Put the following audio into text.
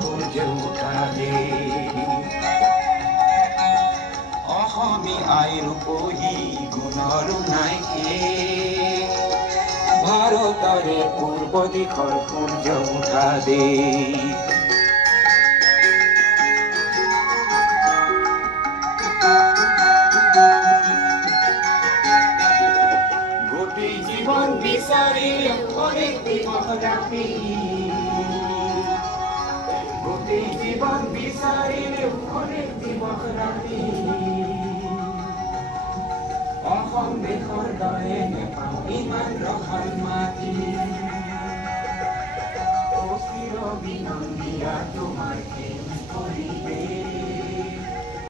সূৰ্য উঠা দেই অসমী আইৰ পহি গুণৰো নাই ভাৰতৰে পূৰ্ব দিশৰ সূৰ্য উঠা দেই গোটেই জীৱন বিচাৰিলে অনেক দিৱস ৰাতি গোটেই জীৱন বিচাৰিলে অনেক দিৱস ৰাতি অসম দেশৰ দৰে নেপাওঁ ইমান ৰসাল মাটি অচিৰ বিনন্দীয়া তোমাৰ